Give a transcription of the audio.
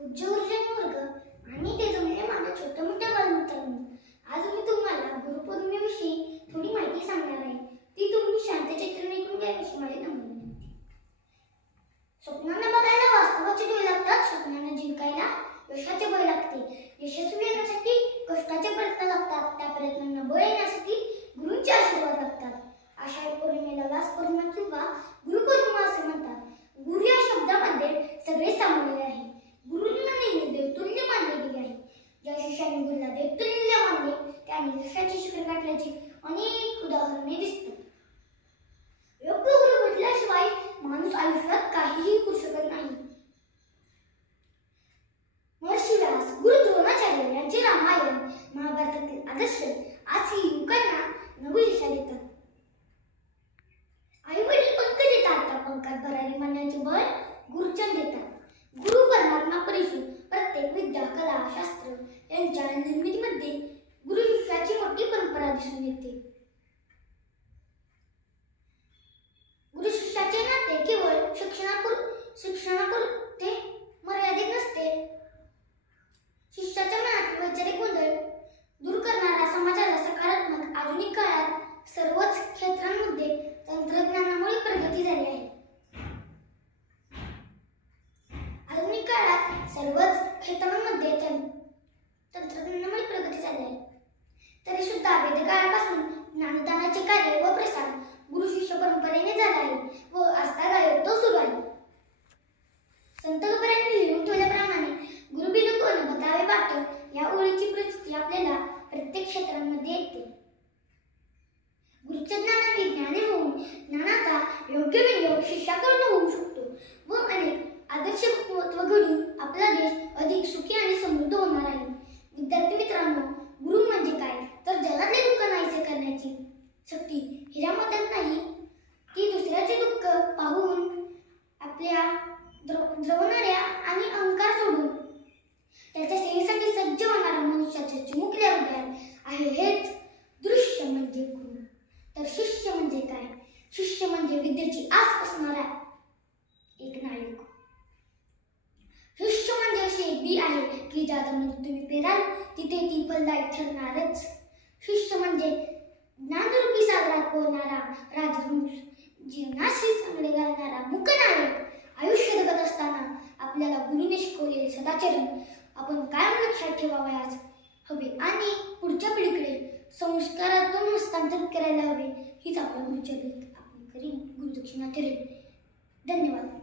पूज्य गुरुजन वर्ग आणि ते जमले माझ्या छोट्या मोठ्या बालमित्रांनो, आज मी तुम्हाला गुरुपौर्णिमेविषयी थोडी माहिती सांगणार आहे. ती तुम्ही शांतचित्ताने ऐकून घ्या अशी माझी नम्र विनंती. स्वप्नांना बघायला वास्तवाचे डोळे लागतात, स्वप्नांना जिंकायला यशाचे बळ लागते. यशस्वी होण्यासाठी कष्टाचे प्रयत्न लागतात, त्या प्रयत्नांना बळ येण्यासाठी गुरूंचे आशीर्वाद लागतात. आषाढ पौर्णिमेला व्यास पौर्णिमा किंवा गुरुपौर्णिमा असे म्हणतात. गुरु या शब्दामध्ये सगळे सामावलेले आहे. गुरूंना नेहमी देवतुल्य मानले गेले आहे. ज्या शिष्याने गुरुला देवतुल्य मानले त्याने यशाचे शिखर गाठल्याची अनेक उदाहरणे दिसतात. योग्य गुरु भेटल्याशिवाय माणूस आयुष्यात काहीही करू शकत नाही. महर्षी व्यास, गुरु द्रोणाचार्य यांचे रामायण महाभारतातील आदर्श आजही युवकांना नवी दिशा देतात. आई वडील पंख देतात, त्या पंखात भरारी मानण्याचे बळ गुरुचरण देतात. गुरु परमात्मा परिशु प्रत्येक विद्या, कला, शास्त्र यांच्या निर्मितीमध्ये गुरु शिष्याची मोठी परंपरा दिसून येते. गुरु शिष्याचे नाते केवळ शिक्षणापुरते मर्यादित नसते. शिष्याच्या मनातील वैचारिक गोंधळ दूर करणारा, समाजाला सकारात्मक. आधुनिक काळात सर्वच क्षेत्रांमध्ये तंत्रज्ञानामुळे प्रगती झाली आहे. तरी सुद्धा वेदकाळापासून ज्ञानदानाचे कार्य व प्रसार गुरु शिष्य परंपरेने झाला आहे व आजतागायत तो सुरू आहे. संत तुकारामांनी लिहून ठेवल्याप्रमाणे गुरु बिनु कोण बतावे बाट या ओळीची प्रचिती आपल्याला प्रत्येक क्षेत्रांमध्ये येते. गुरुच्या ज्ञानाने ज्ञानी होऊन ज्ञानाचा योग्य विनियोग शिष्याकडून होऊ शकतो व अनेक आदर्श व्यक्तिमत्व घडून आपला देश अधिक सुखी आणि समृद्ध होणार आहे. विद्यार्थी मित्रांनो, गुरु म्हणजे काय तर जगातले दुःख नाहीसे करण्याची शक्ती. हिऱ्यामध्ये नाही, ती दुसऱ्याचे दुःख पाहून आपल्या द्रवणाऱ्या आणि अहंकार सोडून त्याच्या सेवेसाठी सज्ज होणारा मनुष्याच्या चिमुकल्या हृदयात आहे. हेच दृश्य म्हणजे गुरु. तर शिष्य म्हणजे काय? शिष्य म्हणजे विद्येची आस असणारा एक नायक. शिष्य म्हणजे अशी एक बी आहे की ज्या जमिनीत तुम्ही पेराल तिथे ती फलदायक ठरणारच. शिष्य म्हणजे ज्ञानरूपी सागरात पोहणारा राजहंस, जीवनाशी चांगले घालणारा मुकनायक. आयुष्य जगत असताना आपल्याला गुरुने शिकवलेले सदाचरण आपण कायम लक्षात ठेवावयास हवे आणि पुढच्या पिढीकडे संस्कारातून हस्तांतरित करायला हवे. हीच आपल्या गुरुच्या आपली खरी गुरुदक्षिणा ठरेल. धन्यवाद.